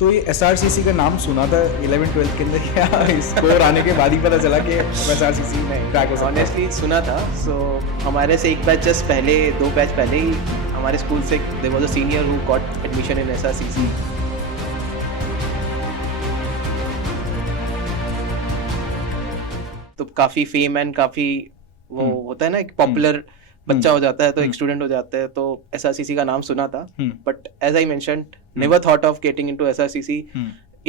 तो ये एसआरसीसी का नाम सुना था 11-12 के अंदर या स्कोर आने के बाद ही पता चला कि एसआरसीसी में क्रैक हो सकता है? ऑनेस्टली सुना था। सो हमारे से एक बैच जस्ट पहले 2 बैच पहले ही हमारे स्कूल से there was a senior who got admission in SRCC. तो काफ़ी फेम एंड काफ़ी वो होता है ना, एक पॉपुलर बच्चा हो जाता है तो एक स्टूडेंट हो जाता है, तो एसआरसीसी का नाम सुना था। But as I mentioned, never thought of getting into SRCC.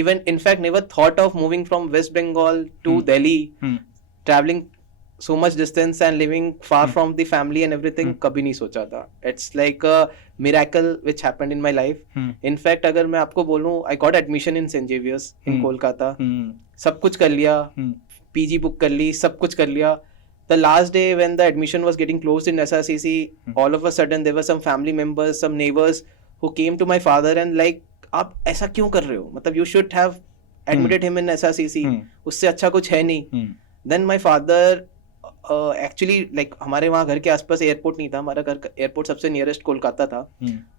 Even in fact, never thought of moving from West Bengal to Delhi, traveling so much distance and living far from the family and everything. कभी नहीं सोचा था. It's like a miracle which happened in my life. In fact, अगर मैं आपको बोलूँ, I got admission in St. Xavier's in Kolkata. सब कुछ कर लिया, PG बुक कर ली, सब कुछ कर लिया. The last day when the admission was getting closed in SRCC, all of a sudden there were some family members, some neighbors who came to my father and like, आप ऐसा क्यों कर रहे हो, मतलब you should have admitted him in SRCC, उससे अच्छा कुछ है नहीं. Then my father actually like, हमारे वहाँ घर के आसपास एयरपोर्ट नहीं था, हमारा घर का एयरपोर्ट सबसे नियरेस्ट कोलकाता था.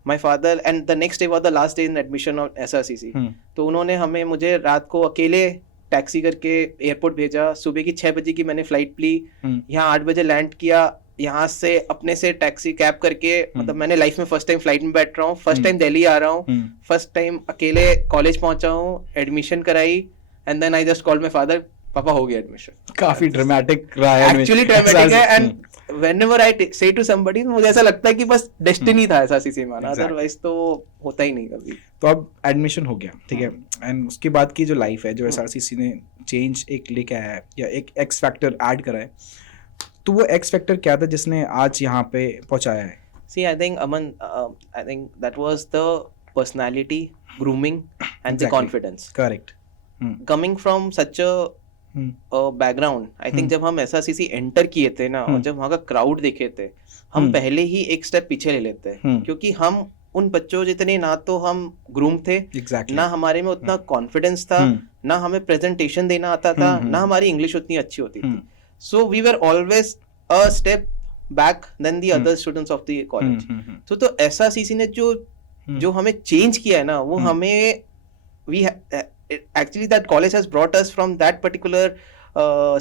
My father and the next day was the last day in admission of SRCC. तो उन्होंने हमें मुझे रात को अकेले टैक्सी करके एयरपोर्ट भेजा. सुबह की 6 बजे की मैंने फ्लाइट ली, यहाँ 8 बजे लैंड किया. यहाँ से अपने से टैक्सी कैब करके, मतलब मैंने लाइफ में फर्स्ट टाइम फ्लाइट में बैठ रहा हूँ, फर्स्ट टाइम दिल्ली आ रहा हूँ, फर्स्ट टाइम अकेले कॉलेज पहुंचा हूँ, एडमिशन कराई, and then I just called my father, पापा हो गया एडमिशन. काफी ड्रामेटिक रहा है, एक्चुअली ड्रामेटिक है. And whenever I say to somebody, मुझे ऐसा लगता है कि बस डेस्टिनी था एसआरसीसी में आना, अदरवाइज तो होता ही नहीं कभी. तो अब एडमिशन हो गया, ठीक है, एंड उसके बाद की जो लाइफ है, जो एसआरसीसी ने चेंज एक लेके आया है या एक एक्स फैक्टर ऐड करा है, तो वो एक्स फैक्टर क्या था जिसने आज यहाँ पे पहुंचाया है? See, I think Aman, I think that was the personality, grooming, and the confidence. Correct. Coming from such a background, I think जब हम SRCC एंटर किए थे ना, और जब वहाँ का क्राउड देखे थे, हम पहले ही एक स्टेप पीछे ले लेते हैं, क्योंकि हम उन बच्चों जितने ना तो हम ग्रूम थे, ना हमारे में उतना कॉन्फिडेंस था, ना हमें प्रेजेंटेशन देना आता था, ना हमारी इंग्लिश उतनी अच्छी होती थी. So we were always a step back than the other students of the college. तो SRCC ने जो हमें चेंज किया है ना, वो हमें actually that college has brought us from that particular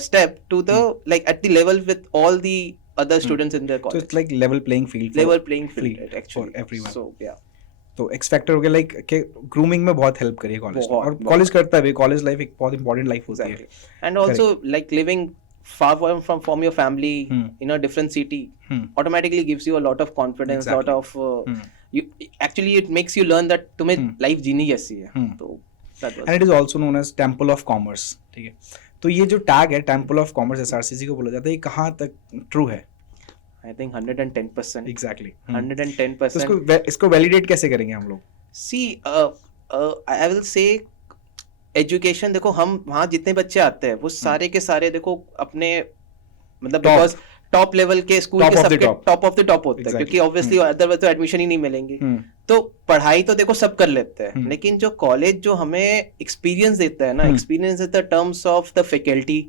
step to the like at the level with all the other students in their college. So it's like level playing field. Level playing field actually for everyone. So yeah. तो x factor हो गया like कि grooming में बहुत help करी है college, और college करता है, कॉलेज लाइफ एक बहुत इंपॉर्टेंट लाइफ होती है. And also like living far from your family in a different city automatically gives you a lot of confidence, lot of you actually it makes you learn that तुम्हें life जीनी कैसी है. तो and it is also known as Temple of Commerce, ठीक है. तो ये जो tag है Temple of Commerce SRCC को बोला जाता है, ये कहाँ तक ट्रू है? I think 110%. Exactly. 110%. तो इसको वैलिडेट कैसे करेंगे हम लोग? See, I will say education, देखो हम वहाँ जितने बच्चे आते हैं वो सारे के सारे देखो अपने मतलब बिकॉज टॉप लेवल के स्कूल के सबके टॉप ऑफ द टॉप होते हैं, क्योंकि ऑब्वियसली अदरवाइज तो एडमिशन ही नहीं मिलेंगे. तो पढ़ाई तो देखो सब कर लेते हैं, लेकिन जो कॉलेज जो हमें एक्सपीरियंस देता है ना, experience in the terms of the faculty,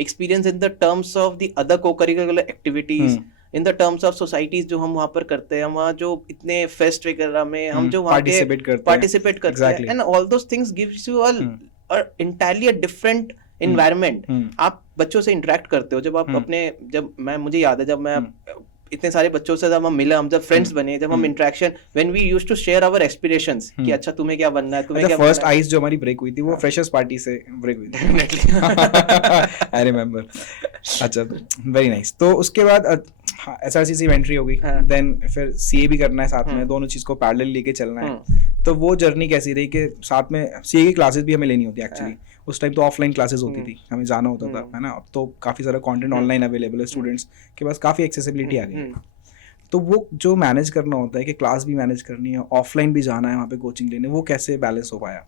experience in the terms of the other co curricular activities, in the terms of societies जो हम वहाँ पर करते हैं, वहाँ जो इतने फेस्ट वगैरह में हम जो वहाँ के पार्टिसिपेट करते हैं, and all those things gives you entirely a different environment. आप बच्चों से इंटरेक्ट करते हो, जब आप अपने मुझे याद है जब मैं इतने सारे बच्चों से जब हम मिले, हम जब फ्रेंड्स बने, जब हम interaction when we used to share our aspirations कि अच्छा तुम्हें क्या बनना है, तुम्हें क्या फर्स्ट आइस जो हमारी ब्रेक हुई थी वो फ्रेशर्स पार्टी से ब्रेक हुई थी. I remember. अच्छा, वेरी नाइस. तो उसके बाद एसआरसीसी में एंट्री हो गई, देन फिर सीए भी करना है साथ में, दोनों चीज को पैरेलल लेके चलना है. तो वो जर्नी कैसी रही कि साथ में सीए की क्लासेस भी हमें लेनी होती है? एक्चुअली उस टाइम तो ऑफलाइन क्लासेस होती थी, हमें जाना होता था, है ना. अब तो काफ़ी सारा कंटेंट ऑनलाइन अवेलेबल है, स्टूडेंट्स के पास काफ़ी एक्सेसिबिलिटी आ गई है. तो वो जो मैनेज करना होता है कि क्लास भी मैनेज करनी है, ऑफलाइन भी जाना है वहाँ पे कोचिंग लेने, वो कैसे बैलेंस हो पाया?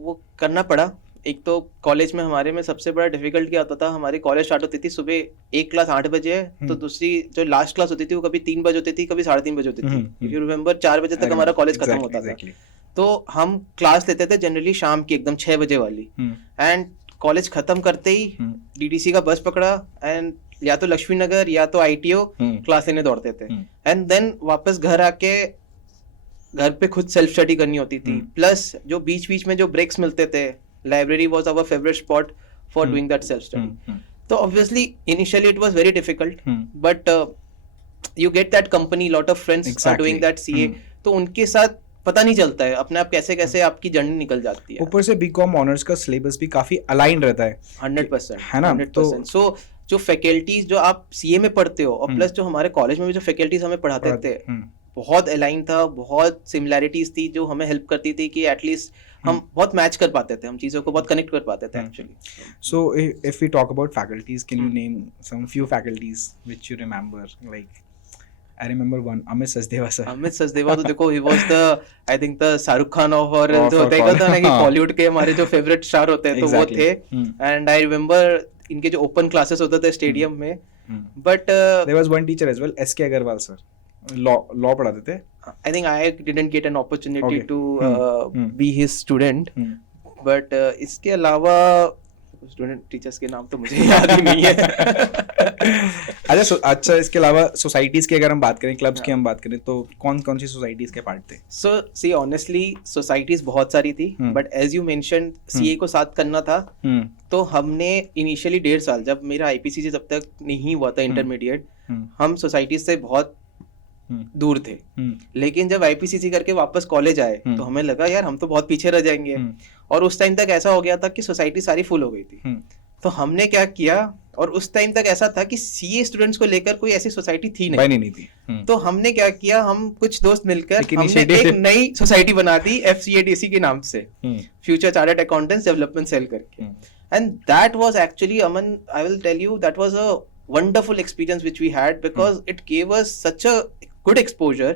वो करना पड़ा. एक तो कॉलेज में हमारे में सबसे बड़ा डिफिकल्ट क्या होता था, हमारी कॉलेज स्टार्ट होती थी सुबह, एक क्लास 8 बजे है, तो दूसरी जो लास्ट क्लास होती थी वो कभी 3 बजे होती थी, कभी 3:30 बजे होती थी. यू रिमेम्बर 4 बजे तक हमारा कॉलेज खत्म होता था. तो हम क्लास लेते थे जनरली शाम की एकदम 6 बजे वाली, एंड कॉलेज खत्म करते ही डीडीसी का बस पकड़ा, एंड या तो लक्ष्मी नगर या तो आईटीओ क्लास लेने दौड़ते थे, एंड देन वापस घर आके घर पे खुद सेल्फ स्टडी करनी होती थी, प्लस जो बीच बीच में जो ब्रेक्स मिलते थे, library was our favourite spot for doing that self study. तो obviously initially it was very difficult, but you get that company, lot of friends are doing that CA, तो उनके साथ पता नहीं चलता है अपने आप कैसे कैसे आपकी जर्नी निकल जाती है. ऊपर से बीकॉम ऑनर्स का सिलेबस भी काफी अलाइन रहता है 100%, है ना. 100%. सो जो फैकल्टीज जो आप सीए में पढ़ते हो और प्लस जो हमारे कॉलेज में भी जो फैकल्टीज हमें पढ़ाते थे, बहुत अलाइन था, बहुत सिमिलैरिटीज थी जो हमें हेल्प करती थी कि एटलीस्ट हम बहुत मैच कर पाते थे, हम चीजों को बहुत कनेक्ट कर पाते थे actually. So if we talk about faculties, can you name some few faculties which you remember? Like I remember one, Amit Sachdeva sir. Amit Sachdeva तो देखो, he was the, I think the Shahrukh Khan of और जो देखा था ना कि बॉलीवुड के हमारे जो फेवरेट स्टार होते हैं, तो वो थे. And I remember इनके जो ओपन क्लासेस होते थे स्टेडियम में, but there was one teacher as well, S.K. Agarwal sir, law पढ़ाते थे. I think I didn't get an opportunity to be his student, but इसके अलावा स्टूडेंट टीचर्स के नाम तो मुझे याद ही नहीं है. अच्छा इसके अलावा सोसाइटीज की अगर हम बात करें, क्लब्स की हम बात करें, तो कौन कौन सी सोसाइटीज के पार्ट थे? सो सी ऑनेस्टली सोसाइटीज बहुत सारी थी, but as you mention CA को साथ करना था, तो हमने इनिशियली 1.5 साल, जब मेरा आईपीसीसी जब तक नहीं हुआ था इंटरमीडिएट, हम सोसाइटीज से बहुत दूर थे. लेकिन जब आईपीसीसी करके वापस कॉलेज आए तो हमें लगा यार हम तो बहुत पीछे रह जाएंगे, और उस टाइम तक ऐसा हो गया था कि सोसाइटी सारी फुल हो गई थी. तो हमने क्या किया, और उस टाइम तक ऐसा था कि सीए स्टूडेंट्स को लेकर कोई ऐसी सोसाइटी थी नहीं थी. तो हमने क्या किया, हम कुछ दोस्त मिलकर हमने एक नई सोसाइटी बना दी FCADC के नाम से, future chartered accountants development cell करके. And that was actually, Aman, I will tell you, that was a wonderful experience which we had because it gave us such a good exposure.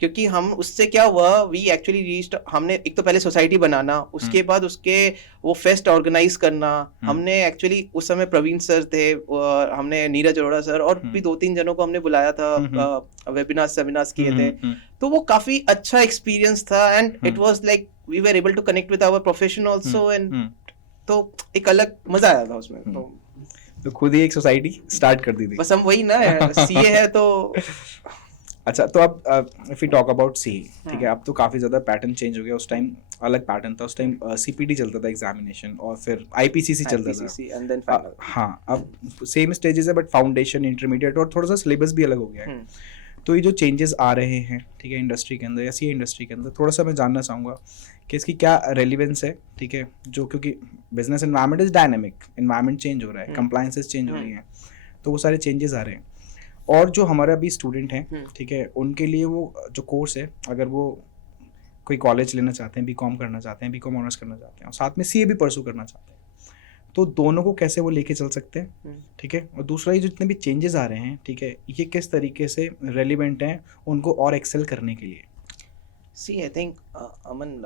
क्योंकि हम उससे क्या हुआ, we actually reached, हमने एक तो पहले सोसाइटी बनाना, उसके बाद उसके वो फेस्ट ऑर्गेनाइज करना. हमने एक्चुअली उस समय प्रवीण सर थे, हमने नीरज अरोड़ा सर और भी 2-3 जनों को हमने बुलाया था, वेबिनार सेमिनार्स किए थे. तो वो काफी अच्छा एक्सपीरियंस था, and it was like we were able to connect with our profession also, and तो एक अलग मजा आया था उसमें. तो खुद ही एक सोसाइटी स्टार्ट कर दी थी. बस हम वही ना, सीए है तो. अच्छा, तो अब if we talk about CA, ठीक है, अब तो काफी ज्यादा पैटर्न चेंज हो गया. उस टाइम अलग पैटर्न था, उस टाइम सीपीटी चलता था एग्जामिनेशन, और फिर आईपीसीसी चलता था, एंड देन फाइनल. हाँ, अब सेम स्टेजेस है, बट फाउंडेशन, इंटरमीडिएट, और थोड़ा सा सिलेबस भी अलग हो गया है. तो ये जो चेंजेस आ रहे हैं, ठीक है, इंडस्ट्री के अंदर या सीए इंडस्ट्री के अंदर, थोड़ा सा मैं जानना चाहूँगा कि इसकी क्या रेलिवेंस है, ठीक है, जो क्योंकि business environment is dynamic, environment change हो रहा है, कंप्लायंसेस चेंज हो रही हैं, तो वो सारे चेंजेस आ रहे हैं. और जो हमारे अभी स्टूडेंट हैं, ठीक है, उनके लिए वो जो कोर्स है, अगर वो कोई कॉलेज लेना चाहते हैं, बीकॉम करना चाहते हैं, बीकॉम ऑनर्स करना चाहते हैं, और साथ में सीए भी परसू करना चाहते हैं, तो दोनों को कैसे वो लेके चल सकते हैं, ठीक है. और दूसरा, ये जितने भी चेंजेस आ रहे हैं, ठीक है, ये किस तरीके से रेलिवेंट हैं उनको और एक्सेल करने के लिए? सी आई थिंक अमन,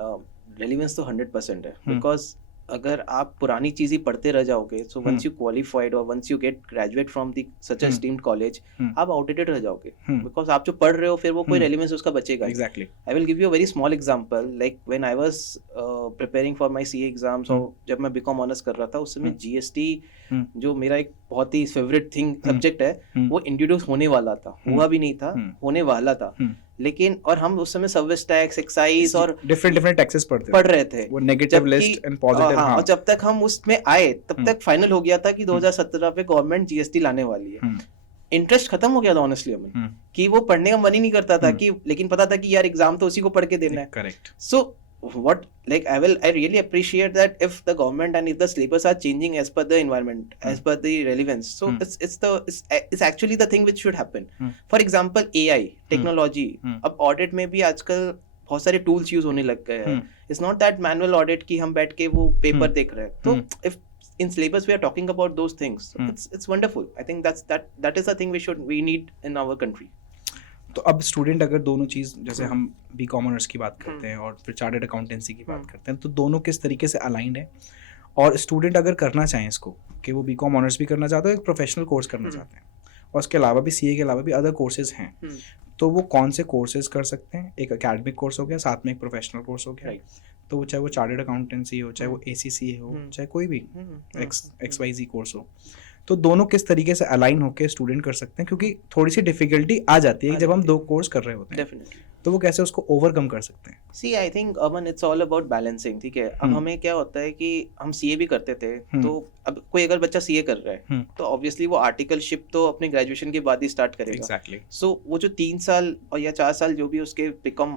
रेलिवेंस तो 100% है, बिकॉज अगर आप पुरानी चीज ही पढ़ते रह जाओगे, सो वंस यू क्वालिफाइड और once you get graduate from the such a esteemed college, आप आउटडेटेड रह जाओगे, बिकॉज आप जो पढ़ रहे हो फिर वो कोई रेलिवेंस उसका बचेगा. Exactly. I will give you a very small example. Like when I was preparing for my CA exams, और जब मैं बीकॉम ऑनर्स कर रहा था, उस समय जीएसटी जो मेरा एक बहुत ही फेवरेट सब्जेक्ट है, वो इंट्रोड्यूस होने वाला था, हुआ भी नहीं था, होने वाला था. लेकिन और हम उस समय सर्विस टैक्स, एक्साइज और डिफरेंट टैक्सेस पढ़ रहे थे, वो नेगेटिव लिस्ट एंड पॉजिटिव. और जब तक हम उसमें आए तब तक फाइनल हो गया था कि 2017 पे गवर्नमेंट जीएसटी लाने वाली है. इंटरेस्ट खत्म हो गया था ऑनेस्टली हमें, कि वो पढ़ने का मन ही नहीं करता था, कि लेकिन पता था कि यार एग्जाम तो उसी को पढ़ के देना है. Correct. So what, like I really appreciate that if the government and if the syllabus are changing as per the environment, as per the relevance, so it's actually the thing which should happen. For example, AI technology, अब audit में भी आजकल बहुत सारे tools use होने लग गए हैं. It's not that manual audit कि हम बैठ के वो paper देख रहे हैं. तो if in syllabus we are talking about those things, it's wonderful. I think that is the thing we need in our country. तो अब स्टूडेंट अगर दोनों चीज़, जैसे हम बीकॉम ऑनर्स की बात करते हैं और फिर चार्टर्ड अकाउंटेंसी की बात करते हैं, तो दोनों किस तरीके से अलाइंड है? और स्टूडेंट अगर करना चाहें इसको, कि वो बीकॉम ऑनर्स भी करना चाहते हैं, एक प्रोफेशनल कोर्स करना चाहते हैं, और उसके अलावा भी सीए के अलावा भी अदर कोर्सेज हैं, तो वो कौन से कोर्सेज कर सकते हैं? एक एकेडमिक कोर्स हो गया, साथ में एक प्रोफेशनल कोर्स हो गया, तो चाहे वो चार्टर्ड अकाउंटेंसी हो, चाहे वो ACCA हो, चाहे कोई भी XYZ कोर्स हो, तो दोनों किस तरीके से अलाइन होकर स्टूडेंट कर सकते हैं? क्योंकि थोड़ी सी डिफिकल्टी आ जाती है जब हम 2 कोर्स कर रहे होते हैं. डेफिनेटली. तो वो कैसे उसको ओवरकम कर सकते हैं? See I think Aman it's all about balancing, ठीक है। अब हमें क्या होता है कि हम सीए भी करते थे, तो अब कोई अगर बच्चा सीए कर रहा है तो ऑब्वियसली वो आर्टिकलशिप तो अपने ग्रेजुएशन के बाद ही स्टार्ट करेगा। एग्जैक्टली। सो वो जो 3 साल और या 4 साल जो भी उसके बीकॉम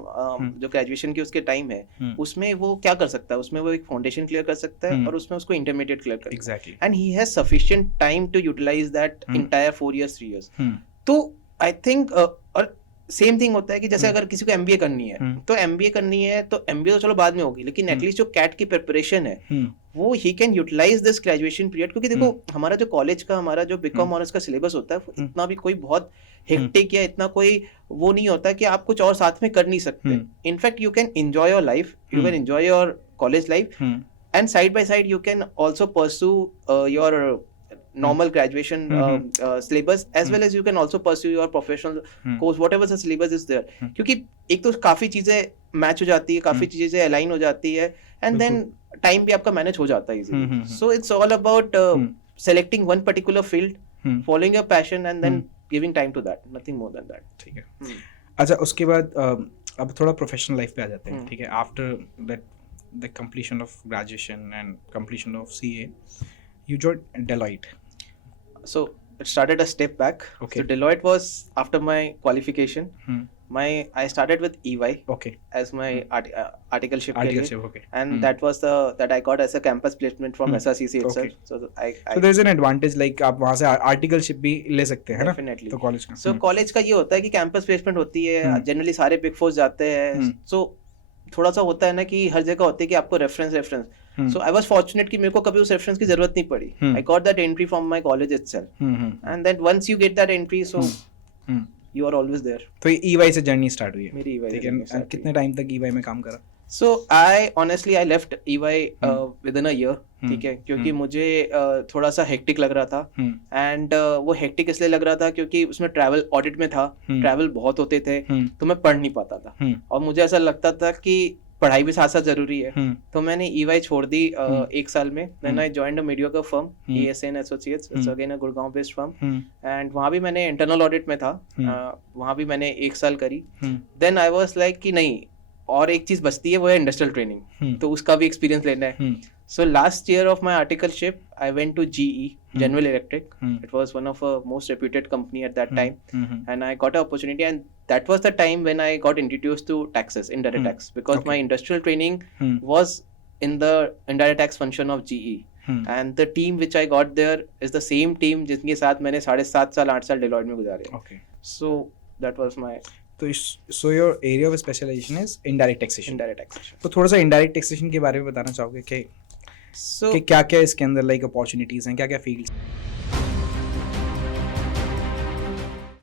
जो ग्रेजुएशन की उसके टाइम है, उसमें वो क्या कर सकता है, उसमें वो एक फाउंडेशन क्लियर कर सकता है और उसमें उसको इंटरमीडिएट क्लियर कर, exactly, and he has sufficient time to utilize that entire 4 years 3 years। तो आई थिंक और सेम थिंग होता है कि जैसे अगर किसी को एमबीए करनी है तो एमबीए करनी है तो एमबीए तो चलो बाद में होगी, लेकिन एटलीस्ट जो कैट की प्रिपरेशन है वो he can utilize this graduation period. क्योंकि देखो हमारा जो कॉलेज का, हमारा जो बीकॉम ऑनर्स का सिलेबस होता है इतना भी कोई बहुत हेक्टिक या इतना कोई वो नहीं होता कि आप कुछ और साथ में कर नहीं सकते। In fact you can enjoy your life, you can enjoy your college life, and side by side you can also pursue your normal graduation syllabus, as well as you can also pursue your professional course, whatever the syllabus is there। क्योंकि एक तो काफी चीजें match हो जाती है, काफी चीजें अलाइन हो जाती है, एंड देन टाइम भी आपका मैनेज हो जाता है easily. So it's all about selecting one particular field, following your passion, and then giving time to that, nothing more than that। ठीक है। अच्छा, उसके बाद अब थोड़ा प्रोफेशनल लाइफ पे आ जाते हैं, ठीक है। After that the completion of graduation and completion of CA, you joined Deloitte. So it started a step back. Okay. So Deloitte was after my qualification. I started with EY. Okay. As my articleship. Okay. And that was that I got as a campus placement from SRCC itself. Okay. So so there is an advantage, like आप वहाँ से articleship भी ले सकते हैं, है ना? Definitely. तो कॉलेज का। So कॉलेज का ये होता है कि campus placement होती है, जनरली सारे बिग फोर्स जाते हैं। So थोड़ा सा होता है ना कि हर जगह होती है कि आपको reference. So I was fortunate कि मेरे को कभी उस रेफरेंस की जरूरत नहीं पड़ी। I got that entry from my college itself, and then once you get that entry, so you are always there. तो ये EY से जर्नी स्टार्ट हुई है मेरी EY। ठीक है। कितने टाइम तक EY में काम करा? So I honestly I left EY within a year, ठीक है, क्योंकि मुझे थोड़ा सा हेक्टिक लग रहा था। एंड वो हेक्टिक इसलिए लग रहा था क्योंकि उसमें ट्रैवल ऑडिट में था, ट्रैवल बहुत होते थे, तो मैं पढ़ नहीं पाता था, और मुझे ऐसा लगता था कि पढ़ाई भी साथ साथ जरूरी है। तो मैंने EY छोड़ दी 1 साल में। Then I joined a mediocre firm, ESN Associates, it's again a Gurgaon based firm, and वहाँ भी मैंने इंटरनल ऑडिट में था, वहाँ भी मैंने 1 साल करी। देन आई वाज लाइक कि नहीं, और एक चीज बचती है, वो है इंडस्ट्रियल ट्रेनिंग, तो उसका भी एक्सपीरियंस लेना है। So last year of my articleship, I went to GE, General Electric. It was one of a most reputed company at that time, and I got an opportunity, and that was the time when I got introduced to taxes, indirect tax, because my industrial training was in the indirect tax function of GE, and the team which I got there is the same team जिनके साथ मैंने 7.5 साल 8 साल Deloitte में गुजारे। Okay. So that was my so your area of specialization is indirect taxation. indirect taxation। तो थोड़ा सा indirect taxation के बारे में बताना चाहोगे कि So क्या क्या इसके अंदर लाइक अपॉर्चुनिटीज हैं, क्या क्या फील्ड्स?